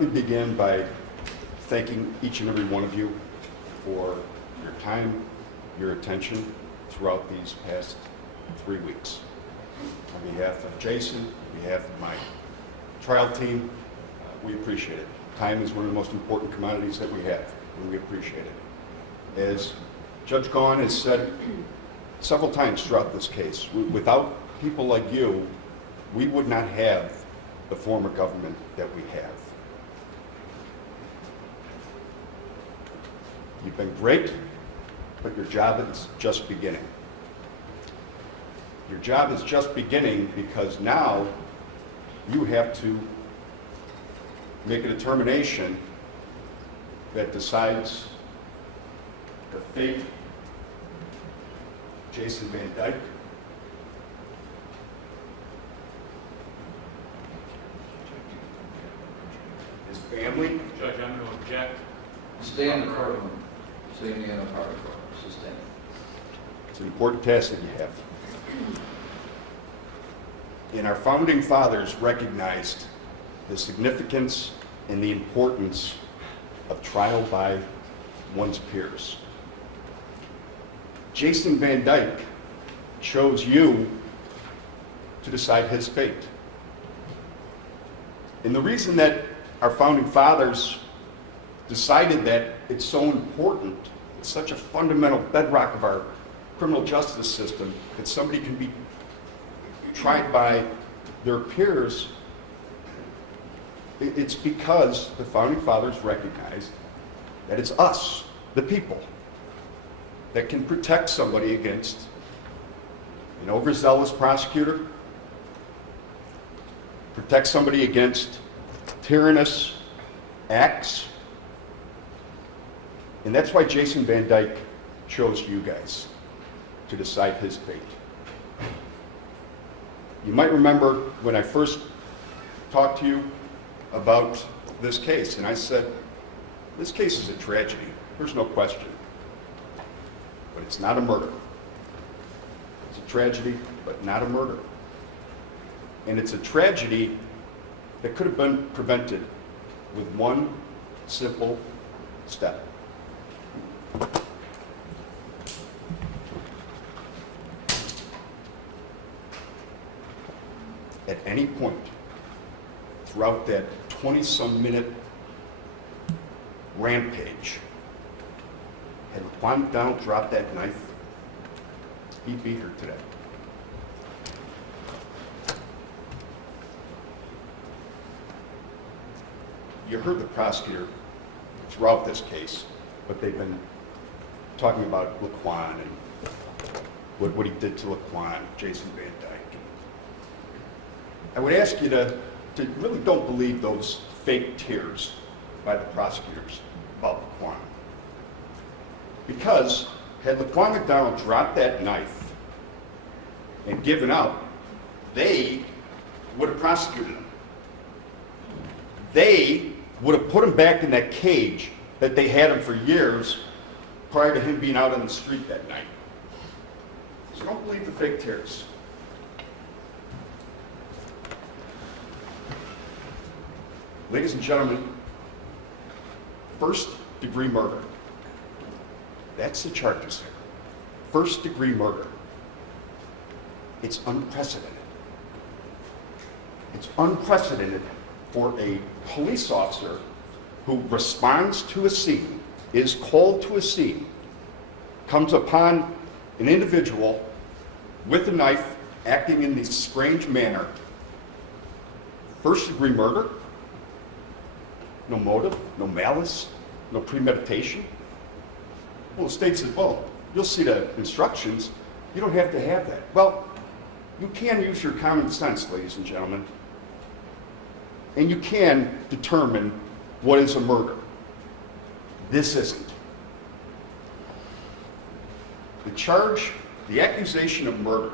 let me begin by thanking each and every one of you for your time, your attention throughout these past 3 weeks. On behalf of Jason, on behalf of my trial team, we appreciate it. Time is one of the most important commodities that we have, and we appreciate it. As Judge Gaughan has said several times throughout this case, without people like you, we would not have the form of government that we have. You've been great, but your job is just beginning. Your job is just beginning because now you have to make a determination that decides the fate of Jason Van Dyke, his family. Judge, I'm going to object. Stay in the courtroom. Stay in the part of the courtroom. Sustain. It's an important task that you have. And our founding fathers recognized the significance and the importance of trial by one's peers. Jason Van Dyke chose you to decide his fate. And the reason that our founding fathers decided that it's so important, it's such a fundamental bedrock of our criminal justice system that somebody can be tried by their peers, it's because the founding fathers recognized that it's us, the people, that can protect somebody against an overzealous prosecutor, protect somebody against tyrannous acts. And that's why Jason Van Dyke chose you guys to decide his fate. You might remember when I first talked to you about this case, and I said, this case is a tragedy, there's no question. But it's not a murder. It's a tragedy, but not a murder. And it's a tragedy that could have been prevented with one simple step. At any point throughout that 20-some minute rampage, had Juan McDonald dropped that knife, he'd be here today. You heard the prosecutor throughout this case, but they've been talking about Laquan and what he did to Laquan, Jason Van Dyke. I would ask you to really don't believe those fake tears by the prosecutors about Laquan. Because had Laquan McDonald dropped that knife and given up, they would have prosecuted him. They would have put him back in that cage that they had him for years prior to him being out on the street that night. So don't believe the fake tears. Ladies and gentlemen, first-degree murder. That's the charges here. First-degree murder. It's unprecedented. It's unprecedented for a police officer who responds to a scene, is called to a scene, comes upon an individual with a knife acting in this strange manner. First-degree murder. No motive, no malice, no premeditation. Well, the state says, well, you'll see the instructions. You don't have to have that. Well, you can use your common sense, ladies and gentlemen, and you can determine what is a murder. This isn't. The charge, the accusation of murder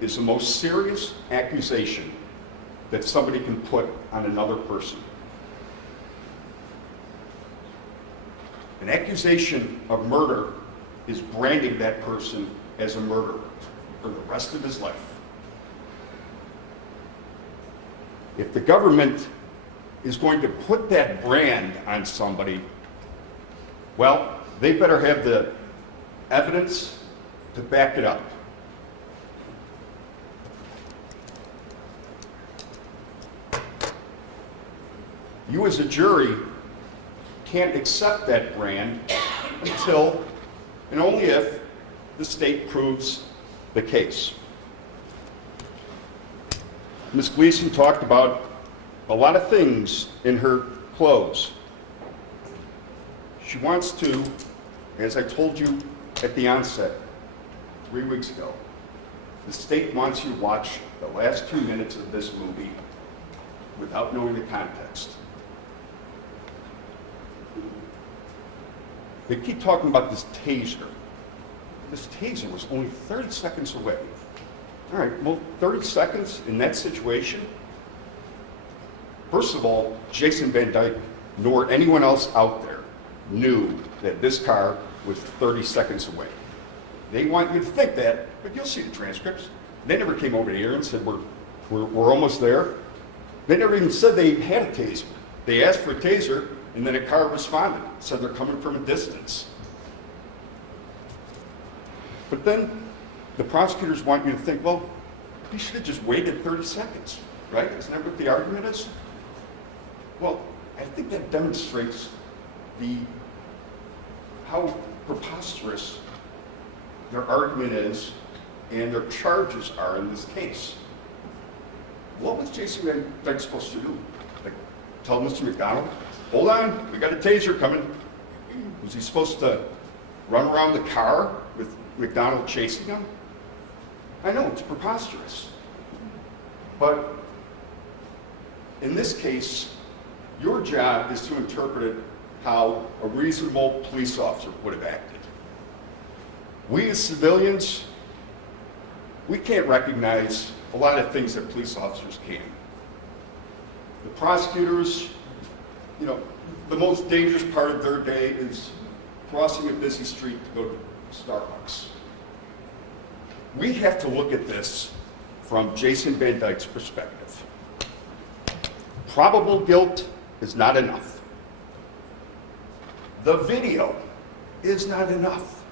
is the most serious accusation that somebody can put on another person. An accusation of murder is branding that person as a murderer for the rest of his life. If the government is going to put that brand on somebody, well, they better have the evidence to back it up. You as a jury can't accept that brand until and only if the state proves the case. Ms. Gleason talked about a lot of things in her close. She wants to, as I told you at the onset 3 weeks ago, the state wants you to watch the last 2 minutes of this movie without knowing the context. They keep talking about this taser. This taser was only 30 seconds away. All right, well, 30 seconds in that situation? First of all, Jason Van Dyke nor anyone else out there knew that this car was 30 seconds away. They want you to think that, but you'll see the transcripts. They never came over here and said, we're almost there. They never even said they had a taser. They asked for a taser, and then a car responded, said they're coming from a distance. But then the prosecutors want you to think, well, he should have just waited 30 seconds, right? Isn't that what the argument is? Well, I think that demonstrates how preposterous their argument is and their charges are in this case. What was Jason Van Dyke supposed to do? Like, tell Mr. McDonald, hold on, we got a taser coming. Was he supposed to run around the car with McDonald chasing him? I know, it's preposterous. But in this case, your job is to interpret it how a reasonable police officer would have acted. We as civilians, we can't recognize a lot of things that police officers can. The prosecutors, you know, the most dangerous part of their day is crossing a busy street to go to Starbucks. We have to look at this from Jason Van Dyke's perspective. Probable guilt is not enough. The video is not enough.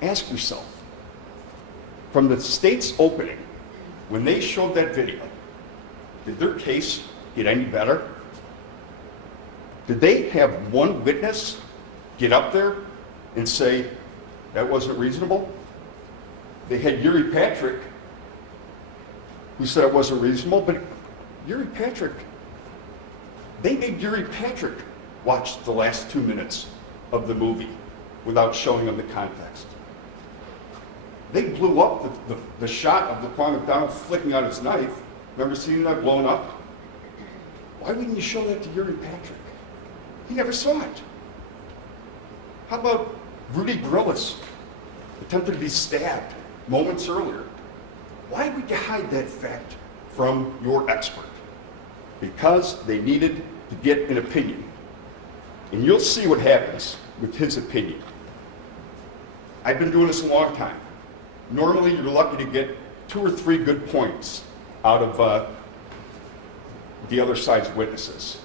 Ask yourself, from the state's opening, when they showed that video, did their case get any better? Did they have one witness get up there and say, that wasn't reasonable? They had Yuri Patrick, who said it wasn't reasonable, but Yuri Patrick, they made Yuri Patrick watch the last 2 minutes of the movie without showing him the context. They blew up the shot of Laquan McDonald flicking out his knife. Remember seeing that blown up? Why wouldn't you show that to Yuri Patrick? He never saw it. How about Rudy Grillis attempted to be stabbed moments earlier? Why would you hide that fact from your expert? Because they needed to get an opinion. And you'll see what happens with his opinion. I've been doing this a long time. Normally, you're lucky to get 2 or 3 good points out of the other side's witnesses.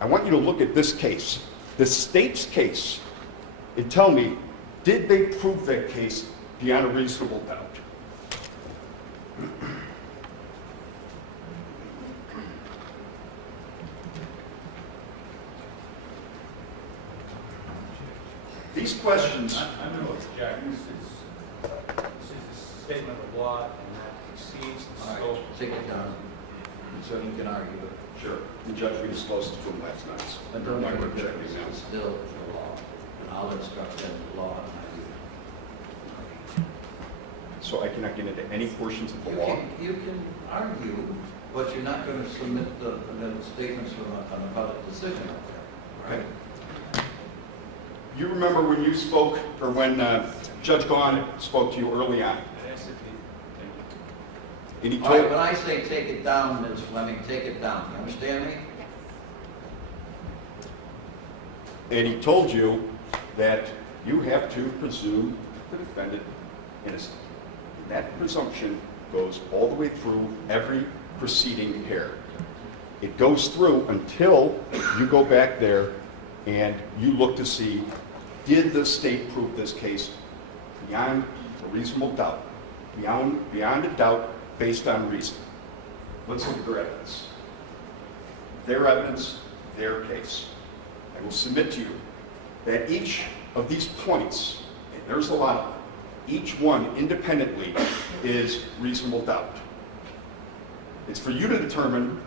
I want you to look at this case, the state's case, and tell me, did they prove that case beyond a reasonable doubt? These questions. I'm going to object. This is a statement of law and that exceeds the All scope. right, take it down, so you can argue it. Sure. The judge we disclosed it to him last night. So But don't I make would a check difference, it now. it's still the law. And I'll instruct them the law and argue. So I cannot get into any portions of the You law? you can argue, but you're not going to submit the statements from an appellate decision out there, right? You remember when you spoke, or when Judge Gahn spoke to you early on, and he All right, told, when I say take it down, Ms. Fleming, take it down. You understand me? and he told you that you have to presume the defendant innocent. And that presumption goes all the way through every proceeding here. It goes through until you go back there and you look to see, did the state prove this case beyond a reasonable doubt? Beyond a doubt, based on reason. Let's look at their evidence. Their evidence, their case. I will submit to you that each of these points, and there's a lot of them, each one independently is reasonable doubt. It's for you to determine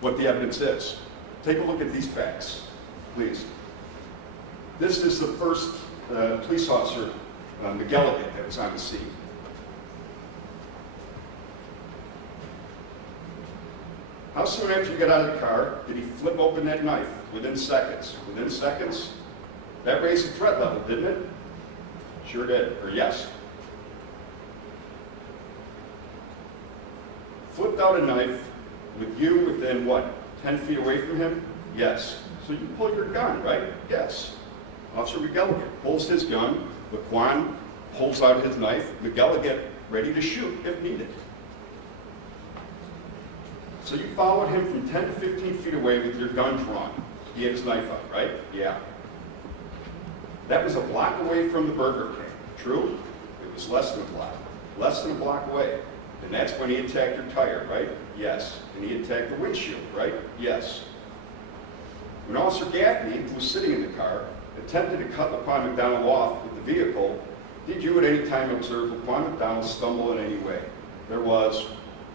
what the evidence is. Take a look at these facts, please. This is the first police officer, McGilligan, that was on the scene. How soon after you got out of the car did he flip open that knife? Within seconds. Within seconds? That raised the threat level, didn't it? Sure did, or yes. Flipped out a knife with you within what, 10 feet away from him? Yes. So you pull your gun, right? Yes. Officer McGilligan pulls his gun, Laquan pulls out his knife, McGilligan ready to shoot if needed. So you followed him from 10 to 15 feet away with your gun drawn. He had his knife out, right? Yeah. That was a block away from the Burger King. True? It was less than a block. Less than a block away. And that's when he attacked your tire, right? Yes. And he attacked the windshield, right? Yes. When Officer Gaffney, who was sitting in the car, attempted to cut Laquan McDonald off with the vehicle, did you at any time observe Laquan McDonald stumble in any way? There was.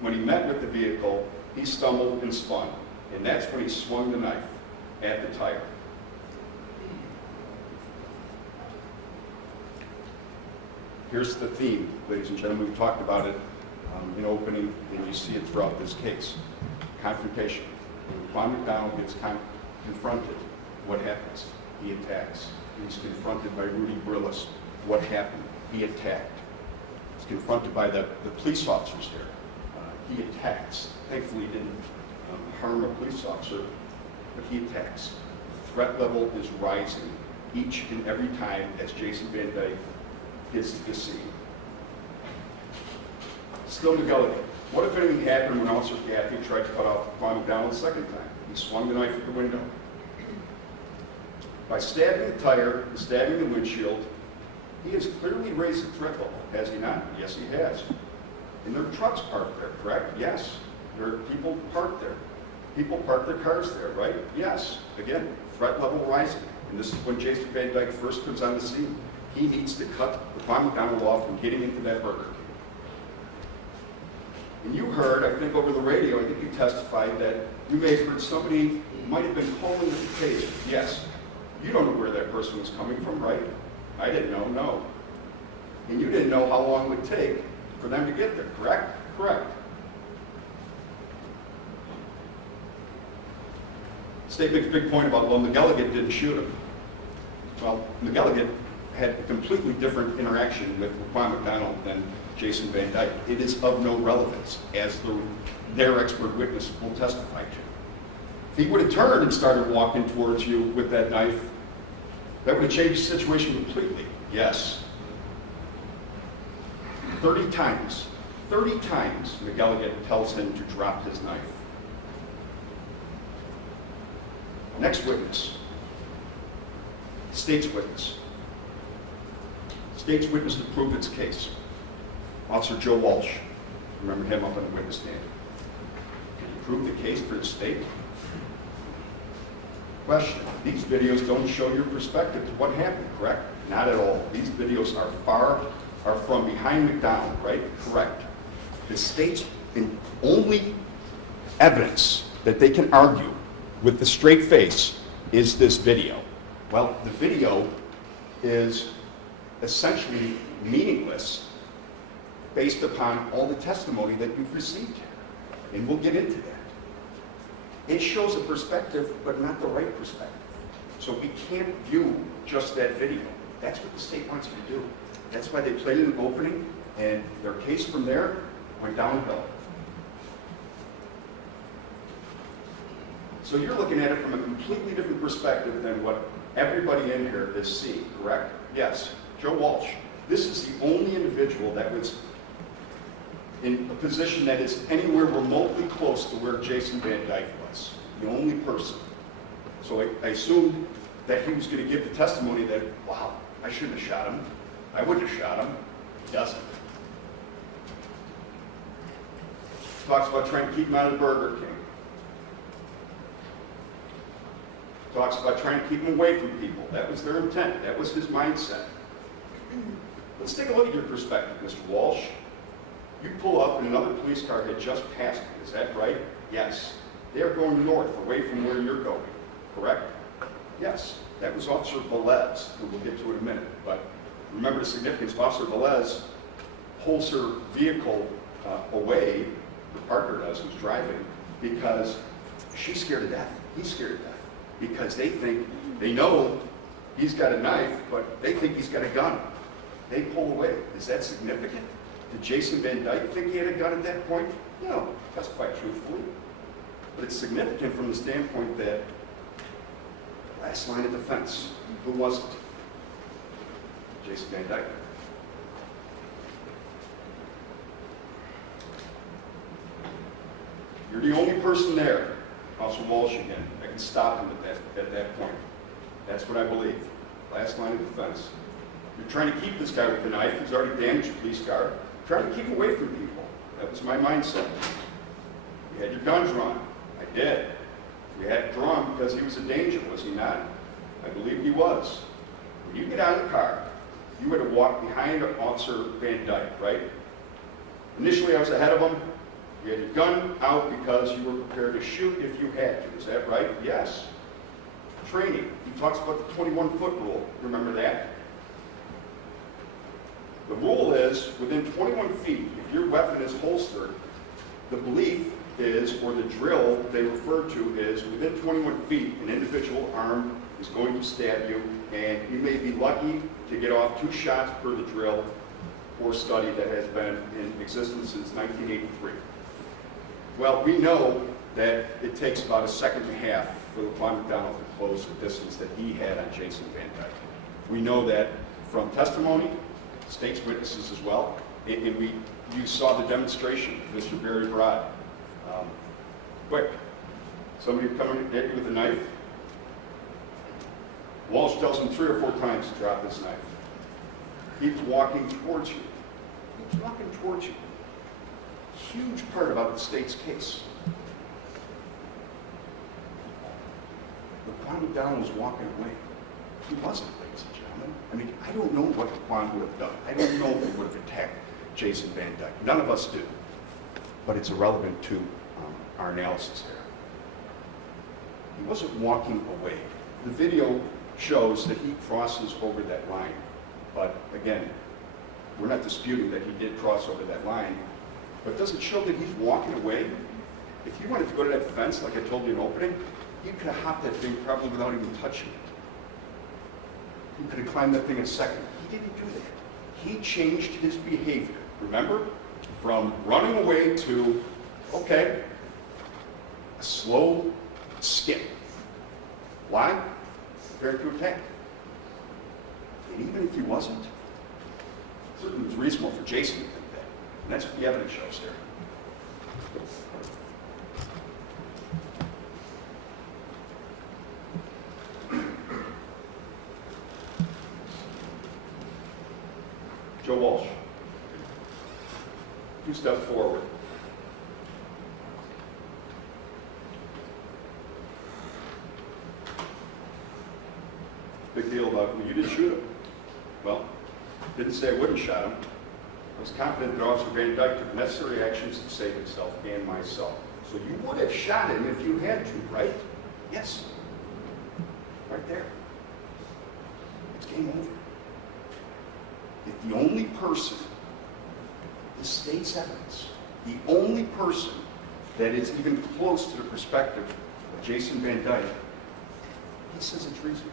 When he met with the vehicle, he stumbled and spun. And that's when he swung the knife at the tire. Here's the theme, ladies and gentlemen. We've talked about it in opening, and you see it throughout this case. Confrontation. When Laquan McDonald gets confronted, what happens? He attacks. He's confronted by Rudy Brillis. What happened? He attacked. He's confronted by the police officers here. He attacks. Thankfully, he didn't harm a police officer, but he attacks. The threat level is rising each and every time as Jason Van Dyke gets to the scene. Still McGilligan. What if anything happened when Officer Gaffney tried to cut off Laquan McDonald the second time? He swung the knife at the window. By stabbing the tire and stabbing the windshield, he has clearly raised the threat level, has he not? Yes, he has. And there are trucks parked there, correct? Yes. There are people parked there. People park their cars there, right? Yes. Again, threat level rising. And this is when Jason Van Dyke first comes on the scene. He needs to cut Laquan McDonald off from getting into that Burger King. And you heard, I think over the radio, I think you testified that you may have heard somebody might have been calling the taser. Yes. You don't know where that person was coming from, right? I didn't know, no. And you didn't know how long it would take for them to get there, correct? Correct. State makes a big point about, well, McGilligan didn't shoot him. Well, McGilligan had a completely different interaction with Laquan McDonald than Jason Van Dyke. It is of no relevance, as their expert witness will testify to. If he would have turned and started walking towards you with that knife, that would have changed the situation completely. Yes. 30 times McGilligan tells him to drop his knife. Next witness, state's witness. State's witness to prove its case. Officer Joe Walsh. Remember him up on the witness stand. Can he prove the case for the state? Question. These videos don't show your perspective to what happened, correct? Not at all. These videos are from behind McDonald, right? Correct. The state's only evidence that they can argue with the straight face is this video. Well, the video is essentially meaningless based upon all the testimony that you've received here. And we'll get into that. It shows a perspective, but not the right perspective. So we can't view just that video. That's what the state wants you to do. That's why they played it in the opening, and their case from there went downhill. So you're looking at it from a completely different perspective than what everybody in here is seeing, correct? Yes. Joe Walsh. This is the only individual that was in a position that is anywhere remotely close to where Jason Van Dyke was. The only person. So I assumed that he was going to give the testimony that, wow, I shouldn't have shot him. I wouldn't have shot him. He doesn't. Talks about trying to keep him out of the Burger King. Talks about trying to keep him away from people. That was their intent. That was his mindset. Let's take a look at your perspective, Mr. Walsh. You pull up and another police car had just passed you. Is that right? Yes. They are going north, away from where you're going. Correct? Yes. That was Officer Velez, who we'll get to in a minute. But remember the significance. Officer Velez pulls her vehicle away, the partner does, who's driving, because she's scared to death. He's scared to death. Because they know he's got a knife, but they think he's got a gun. They pull away. Is that significant? Did Jason Van Dyke think he had a gun at that point? No, testified truthfully. But it's significant from the standpoint that last line of defense, who was it? Jason Van Dyke. You're the only person there, Officer Walsh again, that can stop him at that point. That's what I believe. Last line of defense. You're trying to keep this guy with the knife. He's already damaged the police car. Trying to keep away from people. That was my mindset. You had your gun drawn. I did. You had it drawn because he was a danger, was he not? I believe he was. When you get out of the car, you had to walk behind Officer Van Dyke, right? Initially, I was ahead of him. You had your gun out because you were prepared to shoot if you had to. Is that right? Yes. Training. He talks about the 21-foot rule. Remember that? The rule is, within 21 feet, if your weapon is holstered, the belief is, or the drill they refer to is, within 21 feet, an individual armed is going to stab you, and you may be lucky to get off 2 shots per the drill or study that has been in existence since 1983. Well, we know that it takes about a second and a half for Laquan McDonald to close the distance that he had on Jason Van Dyke. We know that from testimony, state's witnesses as well, and you saw the demonstration, Mr. Barry Broad. Quick, somebody coming at you with a knife. Walsh tells him 3 or 4 times to drop this knife. Keeps walking towards you. Keeps walking towards you. Huge part about the state's case. Laquan McDonald was walking away. He wasn't, ladies and gentlemen. I mean, I don't know what Laquan would have done. I don't know if he would have attacked Jason Van Dyke. None of us do. But it's irrelevant to our analysis here. He wasn't walking away. The video shows that he crosses over that line. But again, we're not disputing that he did cross over that line. But does it show that he's walking away? If you wanted to go to that fence, like I told you in opening, you could have hopped that thing probably without even touching it. You could have climbed that thing in a second. He didn't do that. He changed his behavior. Remember? From running away to, okay, a slow skip. Why? Prepared to attack. And even if he wasn't, it certainly was reasonable for Jason to think that. And that's what the evidence shows here. Joe Walsh. 2 steps forward. Big deal about, well, you didn't shoot him. Well, didn't say I wouldn't shot him. I was confident that Officer Van Dyke took necessary actions to save himself and myself. So you would have shot him if you had to, right? Yes. Right there. It's game over. If the only person, the state's evidence, the only person that is even close to the perspective of Jason Van Dyke, he says it's reasonable.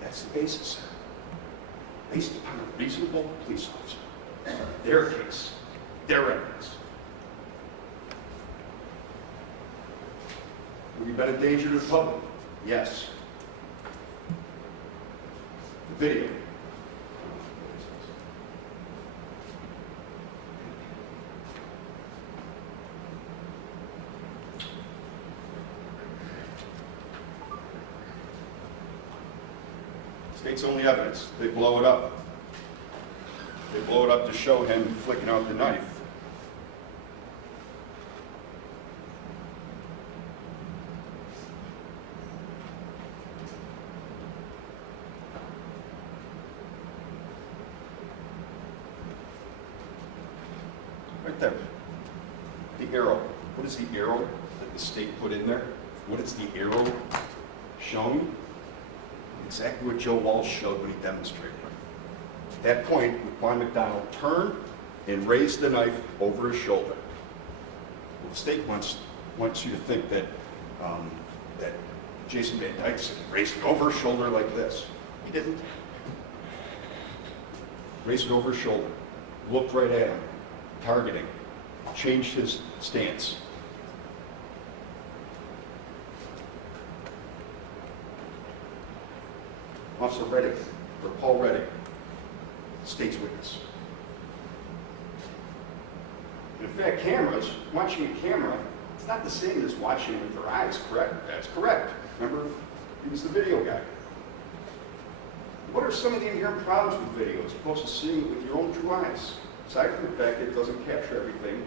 That's the basis, sir. Based upon a reasonable police officer. Their case, their evidence. Have you been a danger to the public? Yes. The video. State's only evidence. They blow it up. They blow it up to show him flicking out the knife. Right there. The arrow. What is the arrow that the state put in there? What is the arrow showing? Exactly what Joe Walsh showed when he demonstrated. At that point, Laquan McDonald turned and raised the knife over his shoulder. Well, the state wants you to think that that Jason Van Dyke raised it over his shoulder like this. He didn't. Raised it over his shoulder, looked right at him, targeting, changed his stance. Officer Reddick, or Paul Reddick, state's witness. In fact, cameras, watching a camera, it's not the same as watching it with your eyes, correct? That's correct. Remember, he was the video guy. What are some of the inherent problems with video as opposed to seeing it with your own true eyes? Aside from the fact that it doesn't capture everything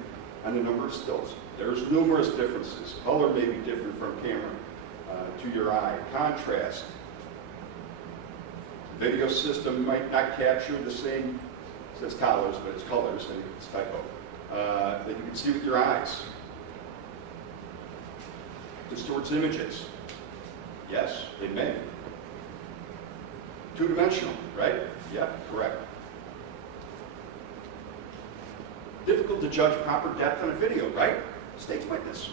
on the number of stills. There's numerous differences. Color may be different from camera to your eye. Contrast. Video system might not capture the same, it says colors, but it's colors, and it's typo, that you can see with your eyes. Distorts images. Yes, they may. Two-dimensional, right? Yeah, correct. Difficult to judge proper depth on a video, right? State's witness.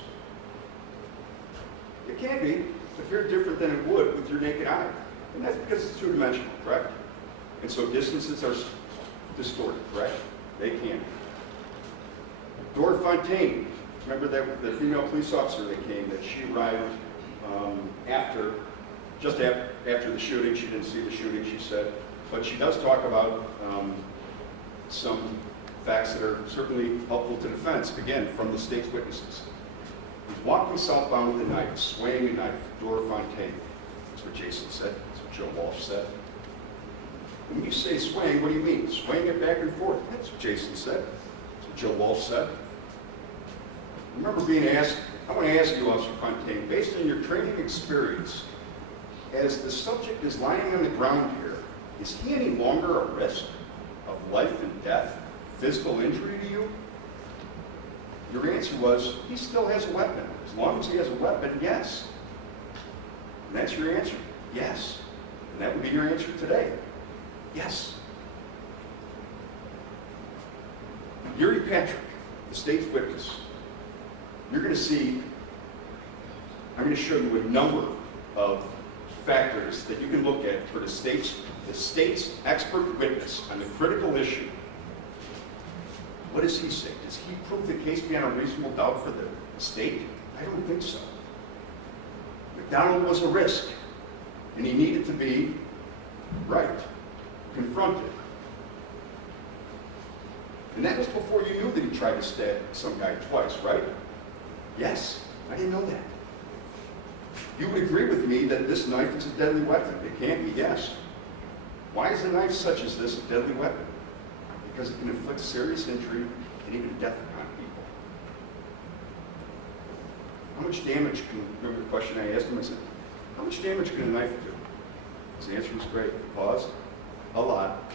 It can be, but very different than it would with your naked eye. And that's because it's two-dimensional, correct? And so distances are distorted, correct? They can. Dora Fontaine, remember that the female police officer that came, that she arrived just after the shooting. She didn't see the shooting, she said. But she does talk about some facts that are certainly helpful to defense, again, from the state's witnesses. He's walking southbound with a knife, swaying a knife, Dora Fontaine. That's what Jason said. That's what Joe Walsh said. When you say swaying, what do you mean? Swaying it back and forth. That's what Jason said. That's what Joe Walsh said. I remember being asked, I want to ask you, Officer Fontaine, based on your training experience, as the subject is lying on the ground here, is he any longer a risk of life and death, physical injury to you? Your answer was, he still has a weapon. As long as he has a weapon, yes. And that's your answer, yes. And that would be your answer today, yes. Yuri Patrick, the state's witness, you're going to see, I'm going to show you a number of factors that you can look at for the state's expert witness on the critical issue. What does he say? Does he prove the case beyond a reasonable doubt for the state? I don't think so. McDonald was a risk, and he needed to be right, confronted. And that was before you knew that he tried to stab some guy twice, right? Yes, I didn't know that. You would agree with me that this knife is a deadly weapon. It can be, yes. Why is a knife such as this a deadly weapon? Because it can inflict serious injury and even death upon people. How much damage can, remember the question I asked him? I said, how much damage can a knife do? His answer was great. Pause. A lot.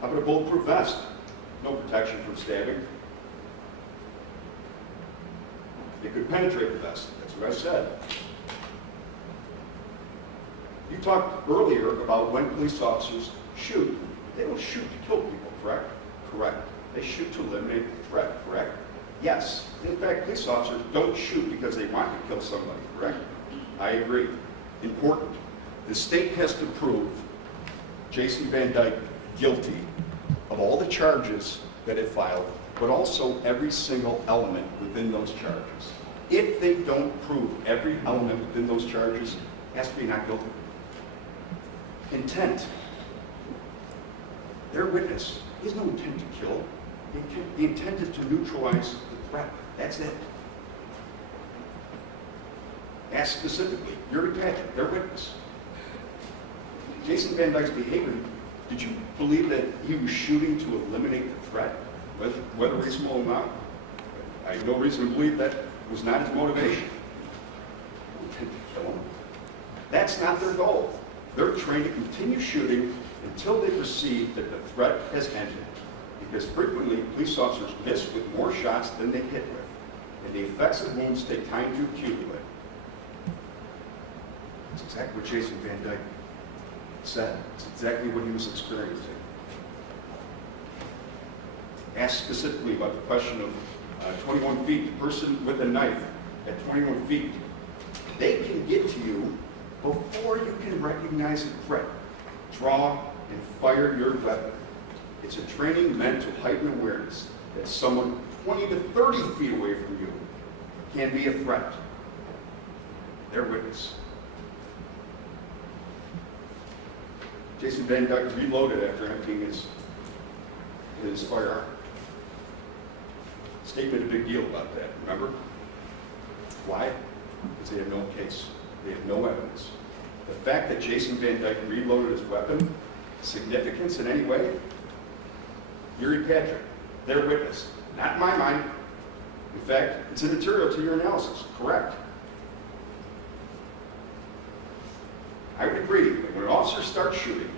How about a bulletproof vest? No protection from stabbing. It could penetrate the vest. That's what I said. You talked earlier about when police officers shoot. They don't shoot to kill people, correct? Correct. They shoot to eliminate the threat, correct? Yes. In fact, police officers don't shoot because they want to kill somebody, correct? I agree. Important. The state has to prove Jason Van Dyke guilty of all the charges that it filed, but also every single element within those charges. If they don't prove every element within those charges, it has to be not guilty. Intent. Their witness, he has no intent to kill. The intent is to neutralize the threat. That's it. Ask specifically, Yuri Patrick, their witness. Jason Van Dyke's behavior, did you believe that he was shooting to eliminate the threat, whether reasonable or not? I have no reason to believe that was not his motivation. To kill him. That's not their goal. They're trained to continue shooting until they perceive that the threat has ended. Because frequently, police officers miss with more shots than they hit with, and the effects of wounds take time to accumulate. That's exactly what Jason Van Dyke said. It's exactly what he was experiencing. Asked specifically about the question of 21 feet, the person with a knife at 21 feet, they can get to you before you can recognize a threat. Draw and fire your weapon. It's a training meant to heighten awareness that someone 20 to 30 feet away from you can be a threat. Their witness. Jason Van Dyke reloaded after emptying his firearm. State made a big deal about that, remember? Why? Because they have no case. They have no evidence. The fact that Jason Van Dyke reloaded his weapon, significance in any way? Yuri Patrick, their witness. Not in my mind. In fact, it's immaterial to your analysis. Correct. I would agree that when an officer starts shooting,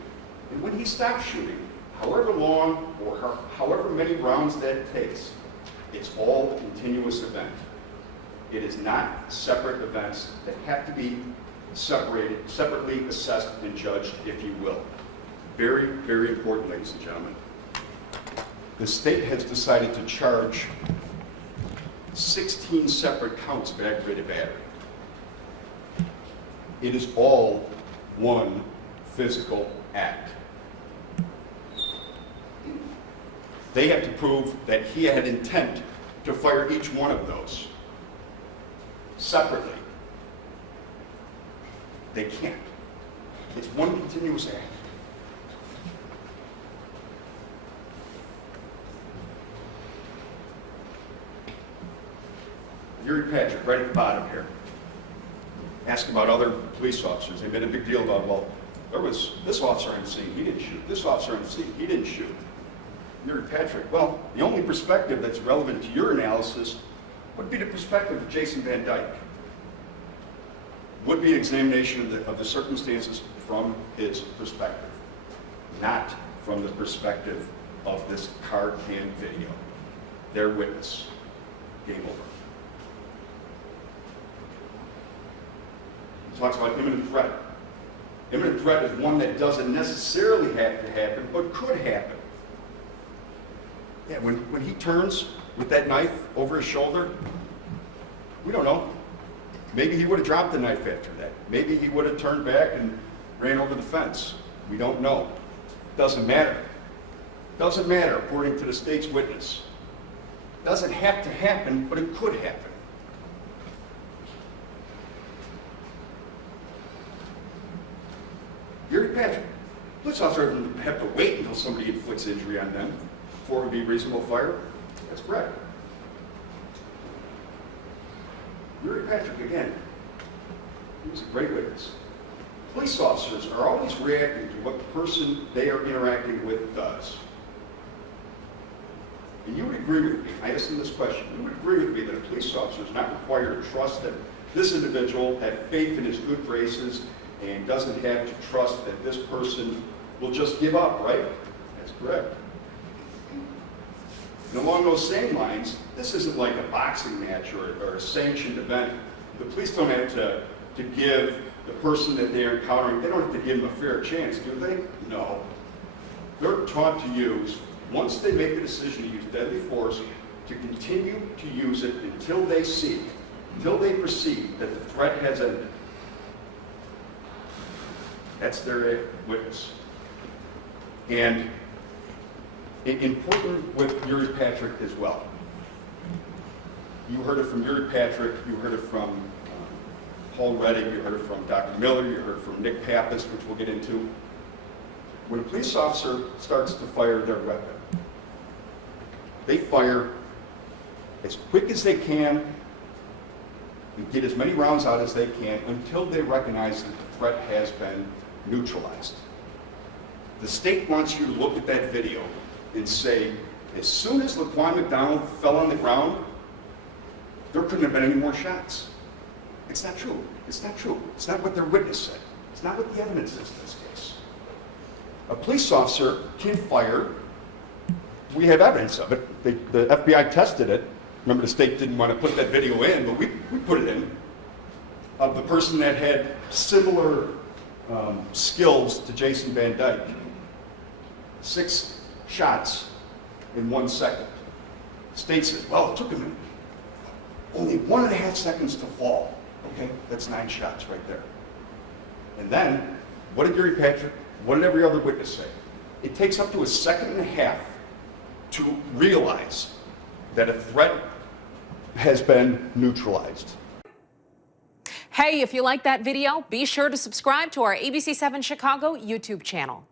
and when he stops shooting, however long or however many rounds that takes, it's all a continuous event. It is not separate events that have to be separated, separately assessed and judged, if you will. Very, very important, ladies and gentlemen. The state has decided to charge 16 separate counts of aggravated battery. It is all one physical act. They have to prove that he had intent to fire each one of those separately. They can't. It's one continuous act. Yuri Patrick, right at the bottom here. Ask about other police officers. They made a big deal about, well, there was this officer on the scene, he didn't shoot. This officer on the scene, he didn't shoot. Yuri Patrick, well, the only perspective that's relevant to your analysis would be the perspective of Jason Van Dyke. Would be an examination of the circumstances from his perspective, not from the perspective of this car cam video. Their witness. Game over. He talks about imminent threat. Imminent threat is one that doesn't necessarily have to happen, but could happen. Yeah, when he turns with that knife over his shoulder, we don't know. Maybe he would have dropped the knife after that. Maybe he would have turned back and ran over the fence. We don't know. Doesn't matter. Doesn't matter, according to the state's witness. Doesn't have to happen, but it could happen. Yuri Patrick, police officer doesn't have to wait until somebody inflicts injury on them before it would be reasonable fire. That's correct. Yuri Patrick, again, he was a great witness. Police officers are always reacting to what the person they are interacting with does. And you would agree with me, I asked him this question, you would agree with me that a police officer is not required to trust that this individual had faith in his good graces and doesn't have to trust that this person will just give up, right? That's correct. And along those same lines, this isn't like a boxing match or a sanctioned event. The police don't have to give the person that they're encountering, they don't have to give them a fair chance, do they? No. They're taught to use, once they make the decision to use deadly force, to continue to use it until they see, until they perceive that the threat has ended. That's their witness. And important with Yuri Patrick as well. You heard it from Yuri Patrick, you heard it from Paul Reddick, you heard it from Dr. Miller, you heard it from Nick Pappas, which we'll get into. When a police officer starts to fire their weapon, they fire as quick as they can and get as many rounds out as they can until they recognize that the threat has been neutralized. The state wants you to look at that video and say, as soon as Laquan McDonald fell on the ground, there couldn't have been any more shots. It's not true. It's not true. It's not what their witness said. It's not what the evidence is in this case. A police officer can fire. We have evidence of it. The FBI tested it. Remember, the state didn't want to put that video in, but we put it in, of the person that had similar skills to Jason Van Dyke. 6 shots in 1 second. The state says, well, it took him only 1.5 seconds to fall. Okay, that's 9 shots right there. And then, what did Gary Patrick, what did every other witness say? It takes up to 1.5 seconds to realize that a threat has been neutralized. Hey, if you like that video, be sure to subscribe to our ABC7 Chicago YouTube channel.